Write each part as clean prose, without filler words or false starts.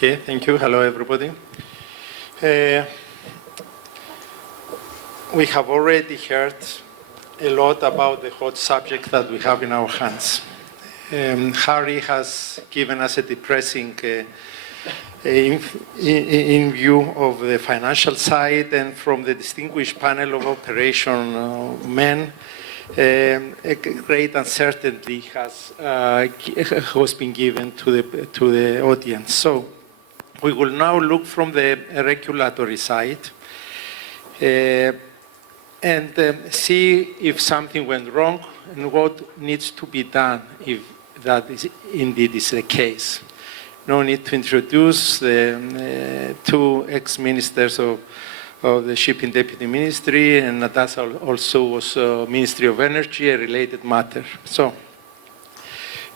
Okay, thank you. Hello, everybody. We have already heard a lot about the hot subject that we have in our hands. Harry has given us a depressing in view of the financial side, and from the distinguished panel of operation men, a great uncertainty has been given to the audience. So we will now look from the regulatory side and see if something went wrong and what needs to be done if that is indeed is the case. No need to introduce the two ex-ministers of the Shipping Deputy Ministry, and Natasa also was Ministry of Energy, a related matter. So,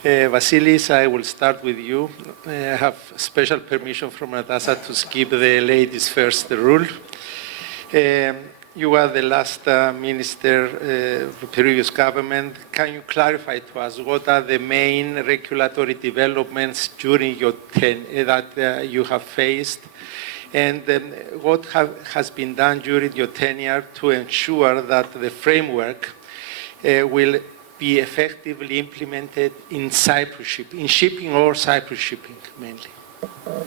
Vassilios, I will start with you. I have special permission from Natasa to skip the ladies first rule. You are the last minister of the previous government. Can you clarify to us what are the main regulatory developments during your that you have faced, and what has been done during your tenure to ensure that the framework will be effectively implemented in Cyprus shipping, in shipping or Cyprus shipping mainly? Well,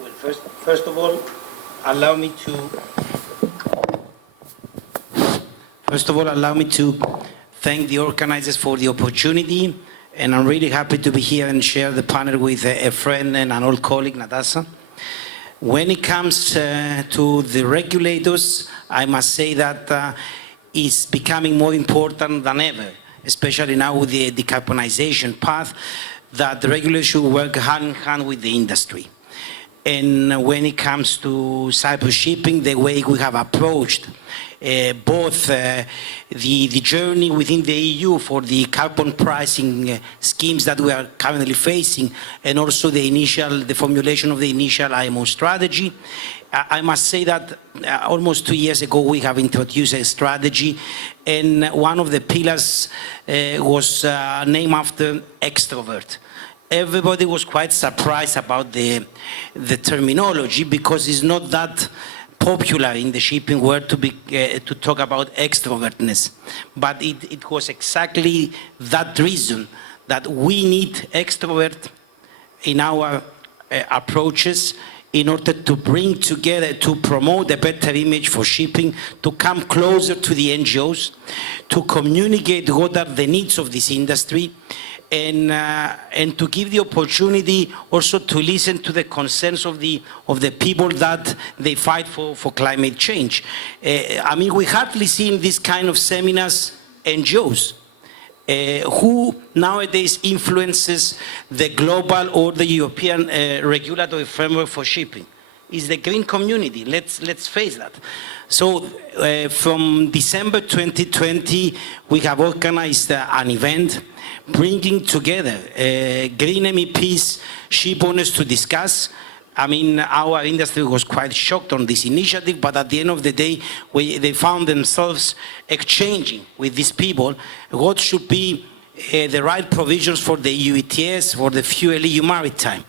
first of all, allow me to thank the organizers for the opportunity, and I'm really happy to be here and share the panel with a friend and an old colleague, Natasa. When it comes to the regulators, I must say that it's becoming more important than ever, especially now with the decarbonization path, that the regulators should work hand in hand with the industry. And when it comes to Cyprus shipping, the way we have approached both the journey within the EU for the carbon pricing schemes that we are currently facing, and also the formulation of the initial IMO strategy. I must say that almost 2 years ago we have introduced a strategy, and one of the pillars was named after extrovert. Everybody was quite surprised about the terminology, because it's not that popular in the shipping world to talk about extrovertness. But it was exactly that reason that we need extrovert in our approaches in order to bring together, to promote a better image for shipping, to come closer to the NGOs, to communicate what are the needs of this industry, and to give the opportunity also to listen to the concerns of the people that they fight for climate change. I mean, we hardly see in this kind of seminars NGOs who nowadays influences the global or the European regulatory framework for shipping. Is the green community. Let's face that. So from December 2020, we have organized an event bringing together green MEPs, ship owners to discuss. I mean, our industry was quite shocked on this initiative, but at the end of the day, they found themselves exchanging with these people what should be the right provisions for the EU ETS, for the Fuel EU Maritime.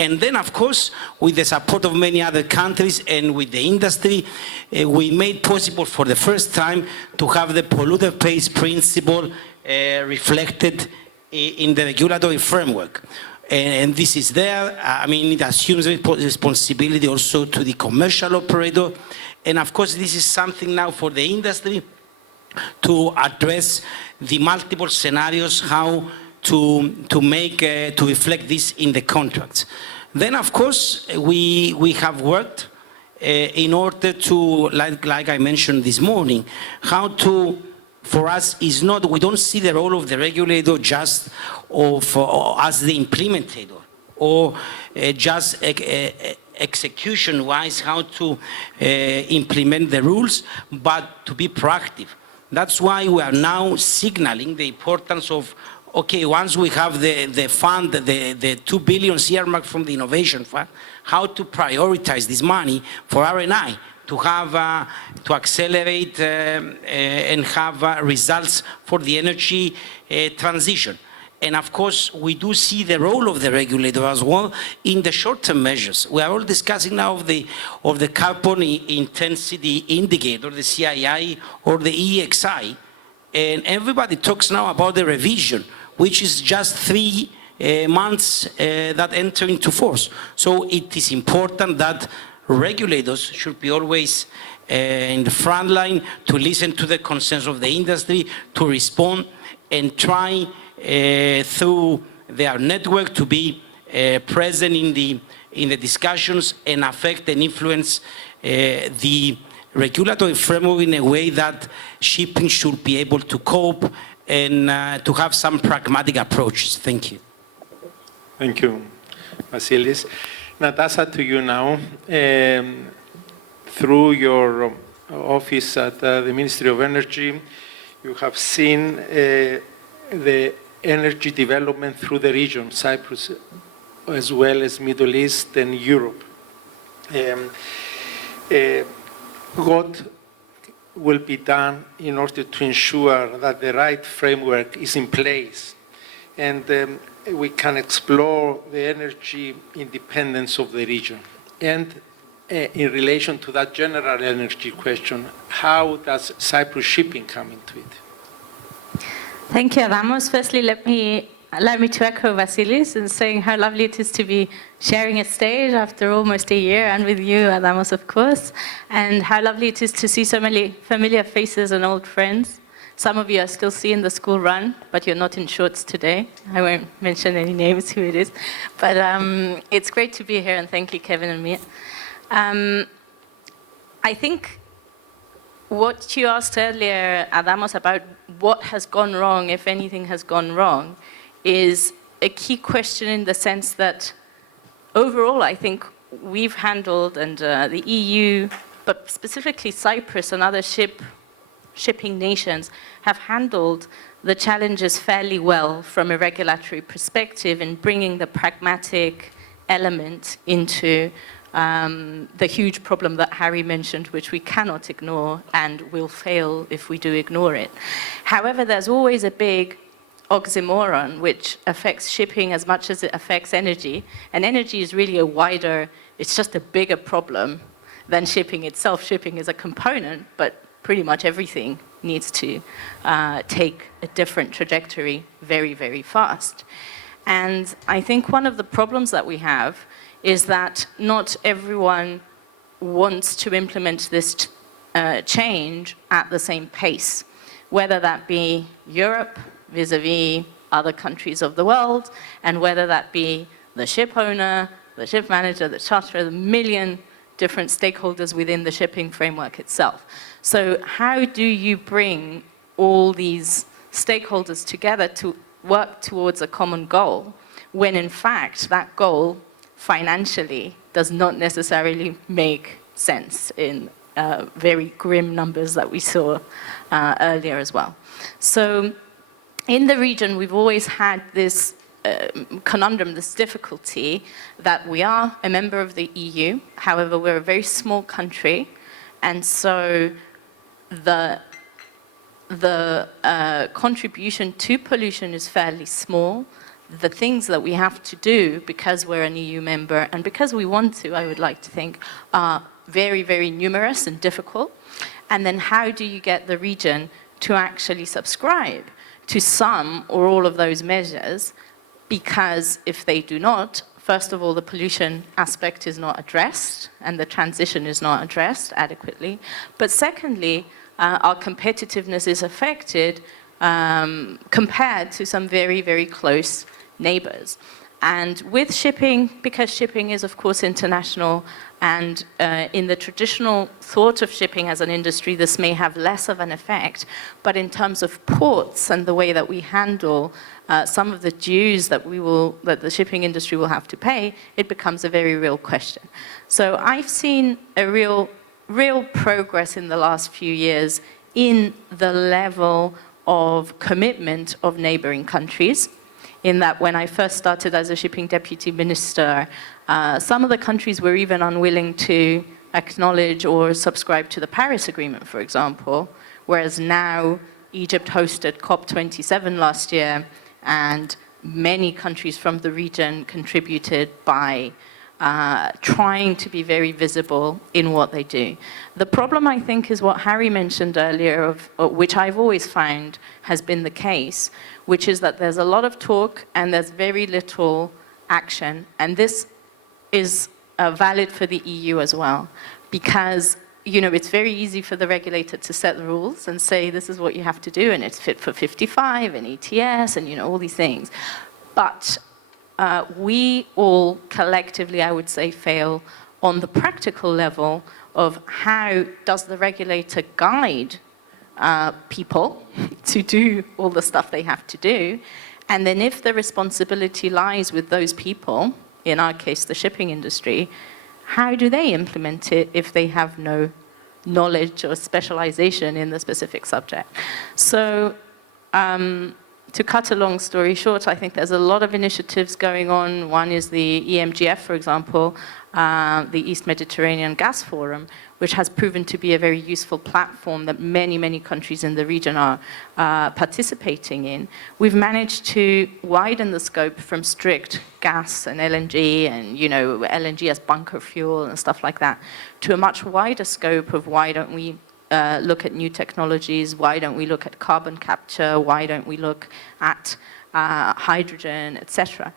And then, of course, with the support of many other countries and with the industry, we made possible for the first time to have the polluter pays principle reflected in the regulatory framework. And this is there. I mean, it assumes responsibility also to the commercial operator. And of course, this is something now for the industry to address the multiple scenarios, how to reflect this in the contracts. Then, of course, we have worked in order to, like I mentioned this morning, how to, for us, is not, we don't see the role of the regulator just as the implementator, or just execution-wise how to implement the rules, but to be proactive. That's why we are now signaling the importance of, okay, once we have the fund, the 2 billion earmarked from the innovation fund, how to prioritize this money for R&I to have to accelerate and have results for the energy transition. And of course, we do see the role of the regulator as well in the short-term measures. We are all discussing now of the carbon intensity indicator, the CII or the EXI, and everybody talks now about the revision, which is just 3 months that enter into force. So it is important that regulators should be always in the front line to listen to the concerns of the industry, to respond and try through their network to be present in the discussions and affect and influence the regulatory framework in a way that shipping should be able to cope and to have some pragmatic approaches. Thank you. Thank you, Vassilios. Natasa, to you now. Through your office at the Ministry of Energy, you have seen the energy development through the region, Cyprus, as well as Middle East and Europe. What will be done in order to ensure that the right framework is in place and we can explore the energy independence of the region? And in relation to that general energy question, how does Cyprus shipping come into it? Thank you, Adamos. Firstly, allow me to echo Vassilios in saying how lovely it is to be sharing a stage after almost a year, and with you, Adamos, of course, and how lovely it is to see so many familiar faces and old friends. Some of you are still seeing the school run, but you're not in shorts today. I won't mention any names, who it is. But it's great to be here, and thank you, Kevin and Mia. I think what you asked earlier, Adamos, about what has gone wrong, if anything has gone wrong, is a key question in the sense that overall, I think we've handled, and the EU, but specifically Cyprus and other shipping nations, have handled the challenges fairly well from a regulatory perspective in bringing the pragmatic element into the huge problem that Harry mentioned, which we cannot ignore and will fail if we do ignore it. However, there's always a big oxymoron which affects shipping as much as it affects energy. And energy is really it's just a bigger problem than shipping itself. Shipping is a component, but pretty much everything needs to take a different trajectory very, very fast. And I think one of the problems that we have is that not everyone wants to implement this change at the same pace, whether that be Europe vis-a-vis other countries of the world, and whether that be the ship owner, the ship manager, the charterer, the million different stakeholders within the shipping framework itself. So how do you bring all these stakeholders together to work towards a common goal, when in fact that goal financially does not necessarily make sense in very grim numbers that we saw earlier as well. So in the region, we've always had this conundrum, this difficulty, that we are a member of the EU. However, we're a very small country, and so the contribution to pollution is fairly small. The things that we have to do, because we're an EU member and because we want to, I would like to think, are very, very numerous and difficult. And then how do you get the region to actually subscribe to some or all of those measures? Because if they do not, first of all, the pollution aspect is not addressed and the transition is not addressed adequately. But secondly, our competitiveness is affected compared to some very, very close neighbors. And with shipping, because shipping is of course international, and in the traditional thought of shipping as an industry, this may have less of an effect, but in terms of ports and the way that we handle some of the dues that the shipping industry will have to pay, it becomes a very real question. So I've seen a real progress in the last few years in the level of commitment of neighboring countries, in that when I first started as a shipping deputy minister, some of the countries were even unwilling to acknowledge or subscribe to the Paris Agreement, for example, whereas now Egypt hosted COP27 last year, and many countries from the region contributed by trying to be very visible in what they do. The problem, I think, is what Harry mentioned earlier, which I've always found has been the case, which is that there's a lot of talk and there's very little action. And this is valid for the EU as well, because it's very easy for the regulator to set the rules and say, this is what you have to do, and it's fit for 55 and ETS and all these things. But we all collectively, I would say, fail on the practical level of how does the regulator guide people to do all the stuff they have to do. And then if the responsibility lies with those people, in our case, the shipping industry, how do they implement it if they have no knowledge or specialization in the specific subject? So to cut a long story short, I think there's a lot of initiatives going on. One is the EMGF, for example, the East Mediterranean Gas Forum, which has proven to be a very useful platform that many, many countries in the region are participating in. We've managed to widen the scope from strict gas and LNG and, LNG as bunker fuel and stuff like that, to a much wider scope of why don't we look at new technologies, why don't we look at carbon capture, why don't we look at hydrogen, etc.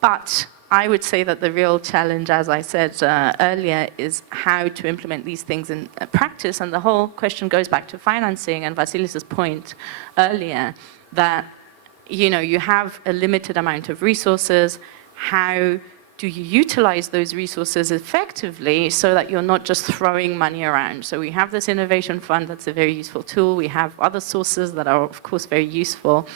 But I would say that the real challenge, as I said earlier, is how to implement these things in practice. And the whole question goes back to financing and Vassilios' point earlier that, you have a limited amount of resources. How do you utilize those resources effectively so that you're not just throwing money around? So we have this innovation fund that's a very useful tool. We have other sources that are, of course, very useful.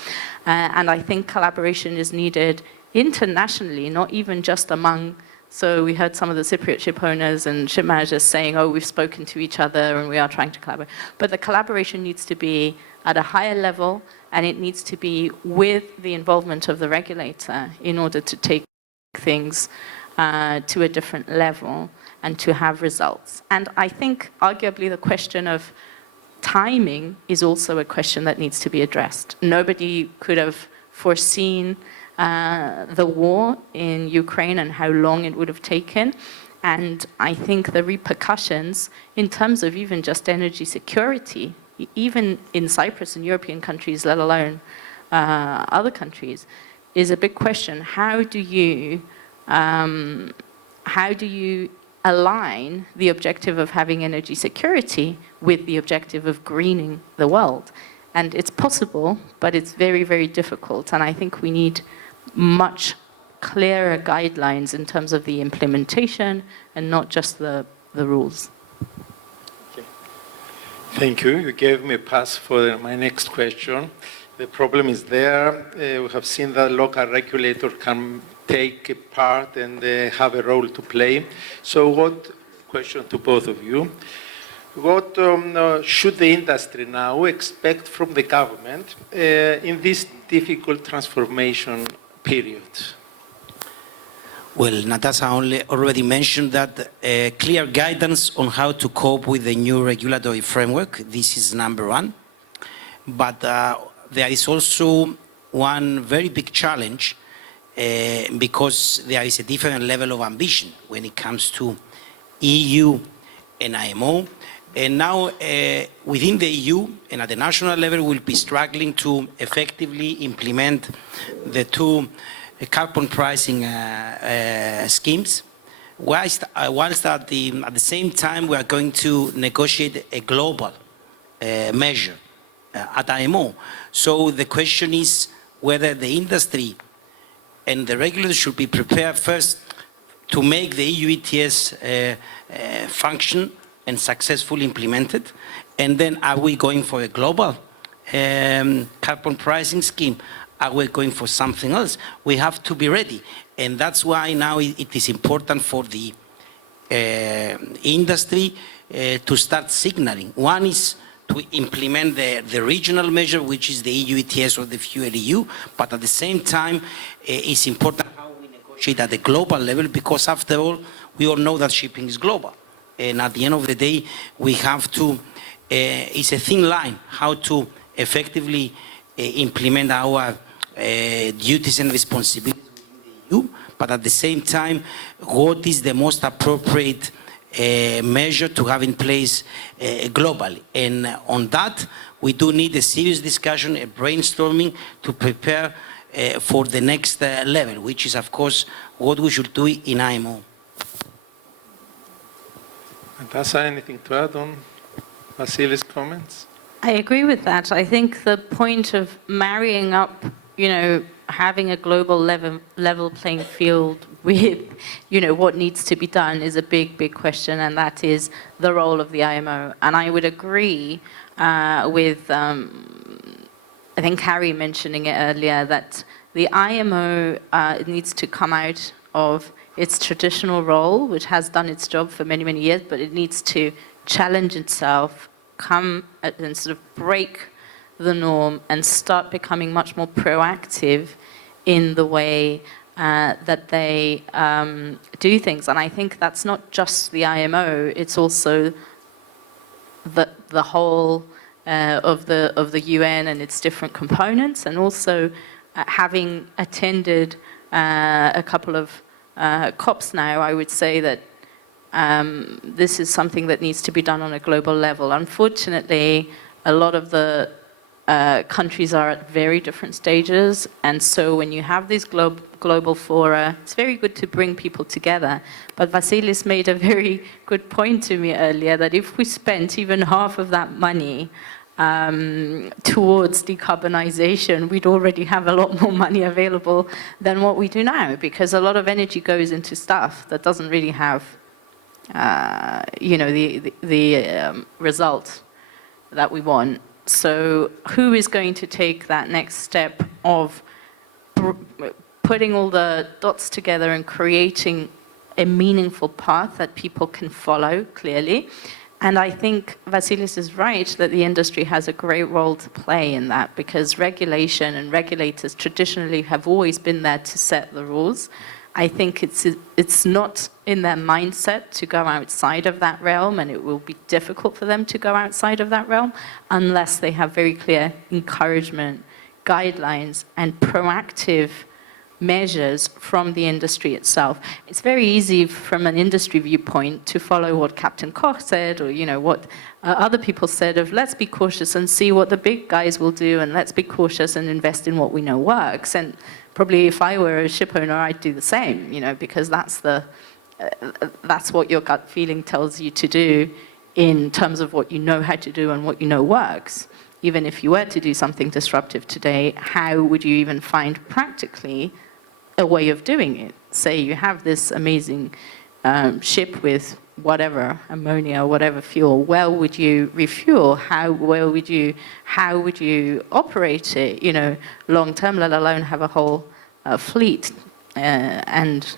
And I think collaboration is needed internationally, not even just among. So we heard some of the Cypriot ship owners and ship managers saying, oh, we've spoken to each other and we are trying to collaborate. But the collaboration needs to be at a higher level, and it needs to be with the involvement of the regulator in order to take things to a different level and to have results. And I think arguably the question of timing is also a question that needs to be addressed. Nobody could have foreseen the war in Ukraine and how long it would have taken. And I think the repercussions in terms of even just energy security, even in Cyprus and European countries, let alone other countries, is a big question. How do you align the objective of having energy security with the objective of greening the world? And it's possible, but it's very, very difficult. And I think we need much clearer guidelines in terms of the implementation and not just the rules. Okay. Thank you. You gave me a pass for my next question. The problem is there. We have seen that local regulator can take a part and have a role to play. So question to both of you, what should the industry now expect from the government in this difficult transformation period? Well, Natasa already mentioned that clear guidance on how to cope with the new regulatory framework. This is number one. But there is also one very big challenge because there is a different level of ambition when it comes to EU and IMO. And now within the EU and at the national level, we'll be struggling to effectively implement the two carbon pricing schemes, whilst at the same time we are going to negotiate a global measure at IMO. So the question is whether the industry and the regulators should be prepared first to make the EU ETS function and successfully implemented, and then are we going for a global carbon pricing scheme? Are we going for something else? We have to be ready, and that's why now it is important for the industry to start signaling. One is to implement the regional measure, which is the EU ETS or the Fuel EU, but at the same time, it's important how we negotiate at the global level, because after all, we all know that shipping is global. And at the end of the day, we have to, it's a thin line, how to effectively implement our duties and responsibilities within the EU, but at the same time, what is the most appropriate measure to have in place globally. And on that, we do need a serious discussion, a brainstorming to prepare for the next level, which is, of course, what we should do in IMO. Natasa, anything to add on Vassilios' comments? I agree with that. I think the point of marrying up, having a global level playing field with, what needs to be done is a big, big question, and that is the role of the IMO. And I would agree with, I think Harry mentioning it earlier, that the IMO needs to come out of its traditional role, which has done its job for many, many years, but it needs to challenge itself, come and sort of break the norm and start becoming much more proactive in the way that they do things. And I think that's not just the IMO, it's also the whole of the UN and its different components, and also having attended a couple of COPs now, I would say that this is something that needs to be done on a global level. Unfortunately, a lot of the countries are at very different stages, and so when you have these global fora, it's very good to bring people together. But Vassilios made a very good point to me earlier, that if we spent even half of that money towards decarbonization, we'd already have a lot more money available than what we do now, because a lot of energy goes into stuff that doesn't really have the result that we want. So who is going to take that next step of putting all the dots together and creating a meaningful path that people can follow clearly? And I think Vassilios is right that the industry has a great role to play in that, because regulation and regulators traditionally have always been there to set the rules. I think it's not in their mindset to go outside of that realm, and it will be difficult for them to go outside of that realm unless they have very clear encouragement, guidelines, and proactive measures from the industry itself. It's very easy from an industry viewpoint to follow what Captain Koch said, or what other people said of let's be cautious and see what the big guys will do, and let's be cautious and invest in what we know works. And probably if I were a ship owner, I'd do the same, because that's what your gut feeling tells you to do in terms of what you know how to do and what you know works. Even if you were to do something disruptive today, how would you even find practically a way of doing it? Say you have this amazing ship with whatever, ammonia or whatever fuel, where would you refuel? How would you operate it, long term, let alone have a whole fleet and,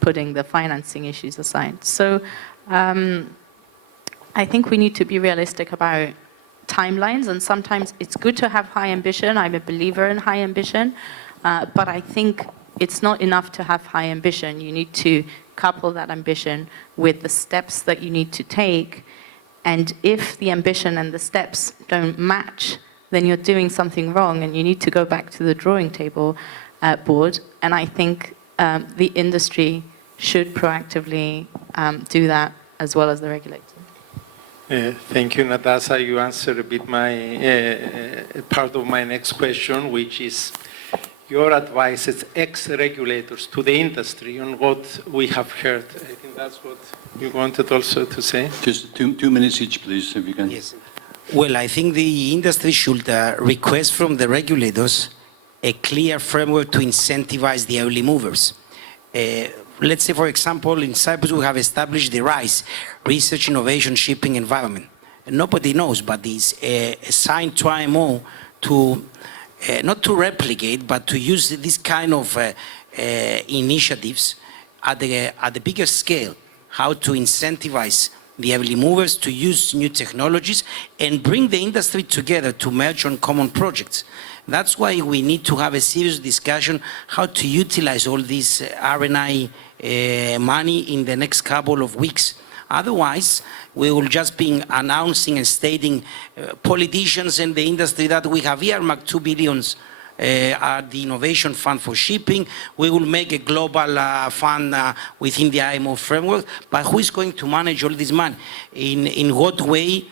putting the financing issues aside. So I think we need to be realistic about timelines, and sometimes it's good to have high ambition. I'm a believer in high ambition, but I think it's not enough to have high ambition. You need to couple that ambition with the steps that you need to take. And if the ambition and the steps don't match, then you're doing something wrong, and you need to go back to the drawing table board. And I think the industry should proactively do that, as well as the regulator. Thank you, Natasa. You answered a bit part of my next question, which is your advice as ex-regulators to the industry on what we have heard. I think that's what you wanted also to say. Just 2 minutes each, please, if you can. Yes. Well, I think the industry should request from the regulators a clear framework to incentivize the early movers. Let's say, for example, in Cyprus, we have established the RISE, Research, Innovation, Shipping, Environment. And nobody knows, but it's assigned to IMO to not to replicate, but to use this kind of initiatives at the bigger scale, how to incentivize the early movers to use new technologies and bring the industry together to merge on common projects. That's why we need to have a serious discussion how to utilize all this R&I money in the next couple of weeks. Otherwise, we will just be announcing and stating politicians and the industry that we have earmarked 2 billion the Innovation Fund for Shipping. We will make a global fund within the IMO framework. But who is going to manage all this money? In what way?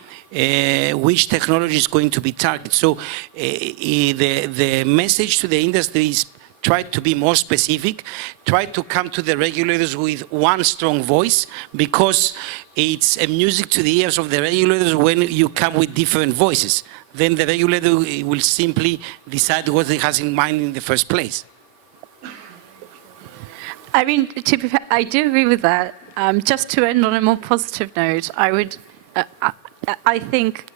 Which technology is going to be targeted? So the message to the industry is try to be more specific, try to come to the regulators with one strong voice, because it's a music to the ears of the regulators when you come with different voices. Then the regulator will simply decide what he has in mind in the first place. I mean, to be fair, I do agree with that. Just to end on a more positive note, I think,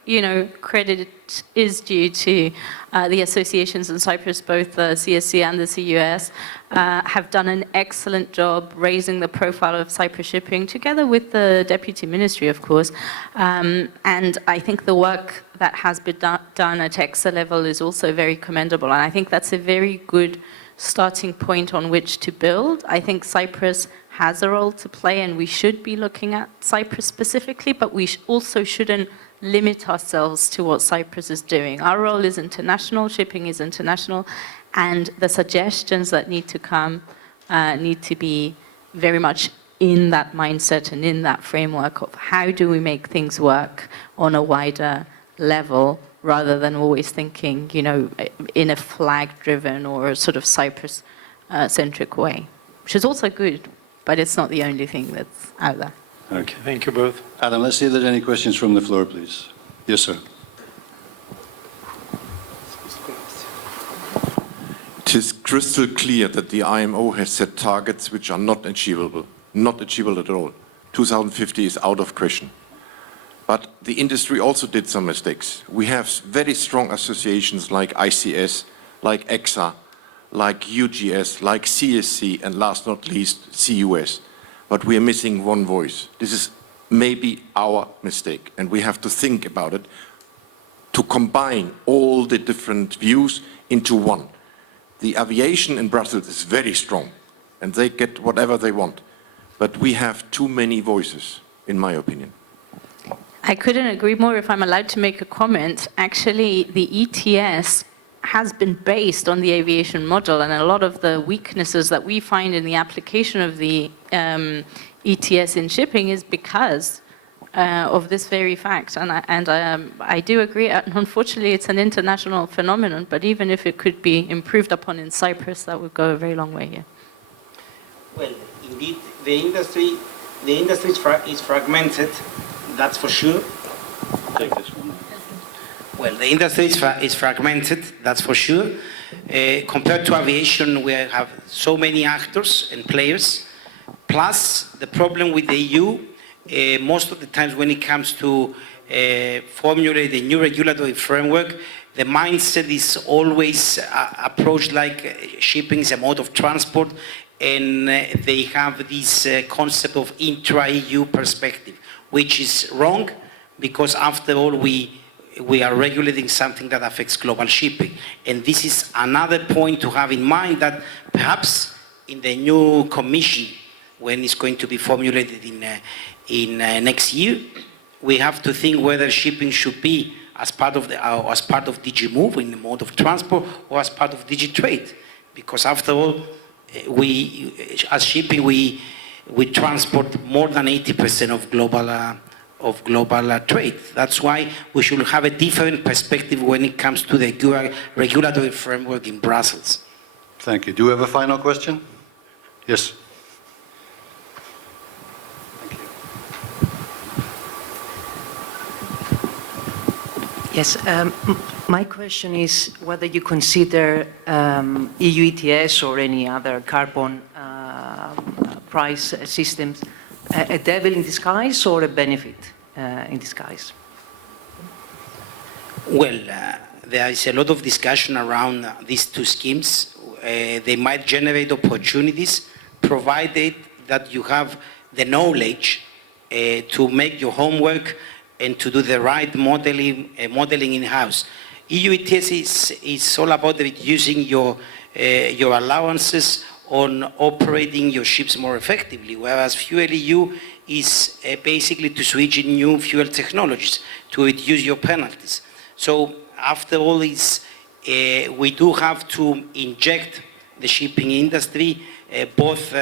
credit is due to the associations in Cyprus, both the CSC and the CUS, have done an excellent job raising the profile of Cyprus shipping, together with the Deputy Ministry, of course. And I think the work that has been done at EXA level is also very commendable. And I think that's a very good starting point on which to build. I think Cyprus has a role to play, and we should be looking at Cyprus specifically, but we also shouldn't limit ourselves to what Cyprus is doing. Our role is international, shipping is international, and the suggestions that need to come need to be very much in that mindset and in that framework of how do we make things work on a wider level, rather than always thinking, in a flag-driven or sort of Cyprus-centric way, which is also good, but it's not the only thing that's out there. Okay. Thank you both. Adam, let's see if there's any questions from the floor, please. Yes, sir. It is crystal clear that the IMO has set targets which are not achievable at all. 2050 is out of question. But the industry also did some mistakes. We have very strong associations like ICS, like EXA, like UGS, like CSC, and last not least, CUS. But we are missing one voice. This is maybe our mistake, and we have to think about it to combine all the different views into one. The aviation in Brussels is very strong, and they get whatever they want. But we have too many voices, in my opinion. I couldn't agree more. If I'm allowed to make a comment, actually the ETS has been based on the aviation model, and a lot of the weaknesses that we find in the application of the ETS in shipping is because of this very fact. And I do agree, unfortunately it's an international phenomenon, but even if it could be improved upon in Cyprus, that would go a very long way here. Well, indeed, the industry is fragmented, that's for sure. Take this one. Well, the industry is fragmented, that's for sure. Compared to aviation, we have so many actors and players. Plus, the problem with the EU, most of the times when it comes to formulate a new regulatory framework, the mindset is always approached like shipping is a mode of transport, and they have this concept of intra-EU perspective, which is wrong, because after all, we are regulating something that affects global shipping. And this is another point to have in mind, that perhaps in the new commission, when it's going to be formulated in next year, we have to think whether shipping should be as part of DG Move in the mode of transport, or as part of DG Trade, because after all, as shipping we transport more than 80% of global trade. That's why we should have a different perspective when it comes to the regulatory framework in Brussels. Thank you. Do you have a final question? Yes. Yes, my question is whether you consider EU ETS or any other carbon price systems a devil in disguise or a benefit in disguise? Well, there is a lot of discussion around these two schemes. They might generate opportunities, provided that you have the knowledge to make your homework and to do the right modeling in-house. EU ETS is all about reducing your allowances on operating your ships more effectively, whereas Fuel EU is basically to switch in new fuel technologies to reduce your penalties. So after all, we do have to inject the shipping industry, both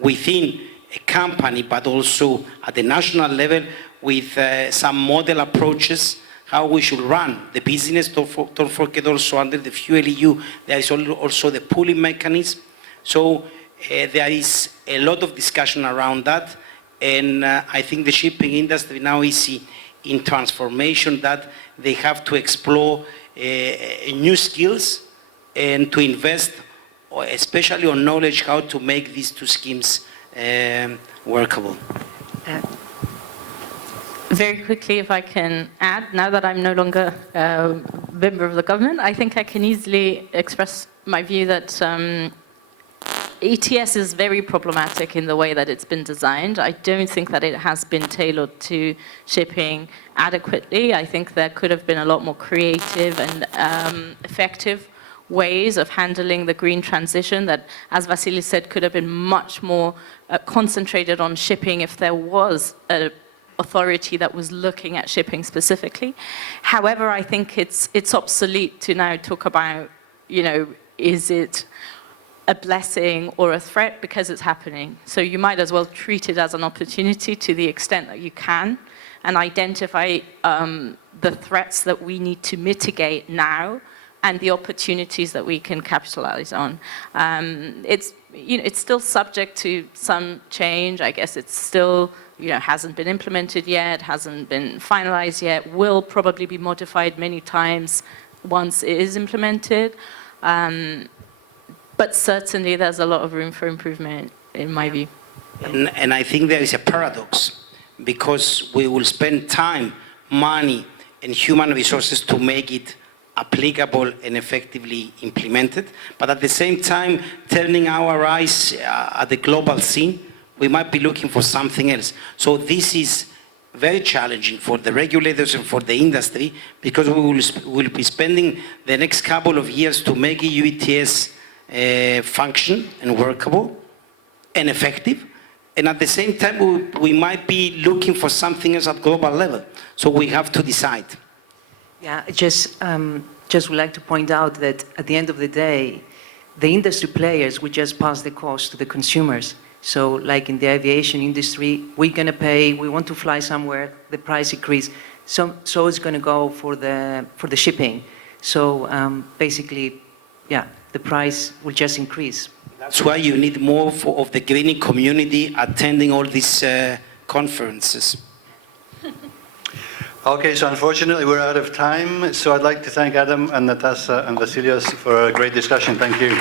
within a company, but also at the national level with some model approaches, how we should run the business. Don't forget also under the Fuel EU, there is also the pooling mechanism. So there is a lot of discussion around that. And I think the shipping industry now is in transformation, that they have to explore new skills and to invest, especially on knowledge, how to make these two schemes workable. Very quickly, if I can add, now that I'm no longer a member of the government, I think I can easily express my view that ETS is very problematic in the way that it's been designed. I don't think that it has been tailored to shipping adequately. I think there could have been a lot more creative and effective ways of handling the green transition that, as Vassilios said, could have been much more concentrated on shipping if there was an authority that was looking at shipping specifically. However, I think it's obsolete to now talk about, is it a blessing or a threat, because it's happening. So you might as well treat it as an opportunity to the extent that you can, and identify the threats that we need to mitigate now and the opportunities that we can capitalize on. It's still subject to some change. I guess it's still, hasn't been implemented yet, hasn't been finalized yet, will probably be modified many times once it is implemented. But certainly there's a lot of room for improvement, in my view. And I think there is a paradox, because we will spend time, money, and human resources to make it applicable and effectively implemented, but at the same time, turning our eyes at the global scene, we might be looking for something else. So this is very challenging for the regulators and for the industry, because we will be spending the next couple of years to make EU ETS function and workable and effective, and at the same time we might be looking for something else at global level. So we have to decide. Yeah, just would like to point out that at the end of the day, the industry players will just pass the cost to the consumers. So like in the aviation industry, we're going to pay, we want to fly somewhere, the price increase, so it's going to go for the shipping. So basically, yeah, the price will just increase. That's why you need more of the greening community attending all these conferences. Okay, so unfortunately we're out of time. So I'd like to thank Adam and Natasa and Vassilios for a great discussion. Thank you.